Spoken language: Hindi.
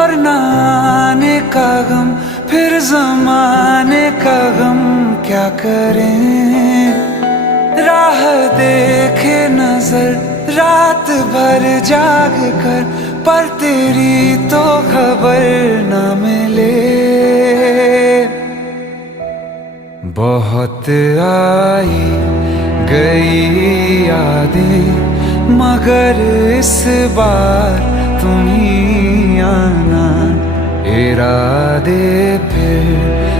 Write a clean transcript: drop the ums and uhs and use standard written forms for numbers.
और न आने का गम, फिर जमाने का गम क्या करें। राह देखे नजर रात भर जाग कर, पर तेरी तो खबर न मिले। बहुत आई गई यादें, मगर इस बार तुम ही आना। इरादे फिर